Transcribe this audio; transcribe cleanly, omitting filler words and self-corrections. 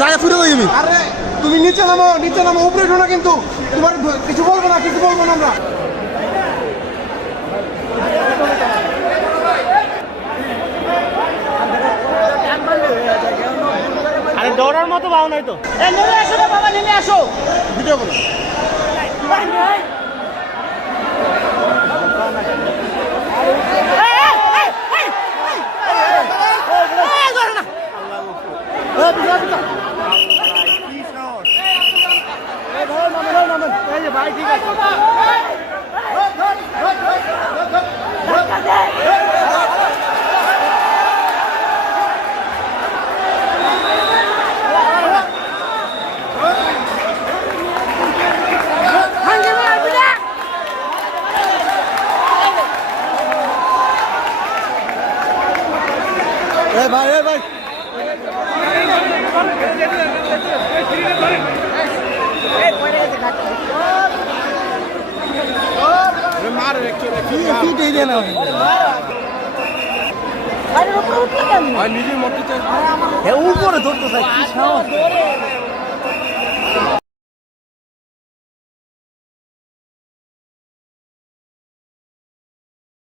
জায়গা ফিরে যাবি। আরে তুমি নিচে নামো উপরে উঠো না, কিন্তু তোমার কিছু বলবো না আমরা। আরে দৌড়ার মতো ভাও নাই তো। নেমে আসো না বাবা, নেমে আসো। ভিডিও করো। ভাই ঠিক আছে। ভাই ভাই উপরে ধরতে চাই, কি সাহস।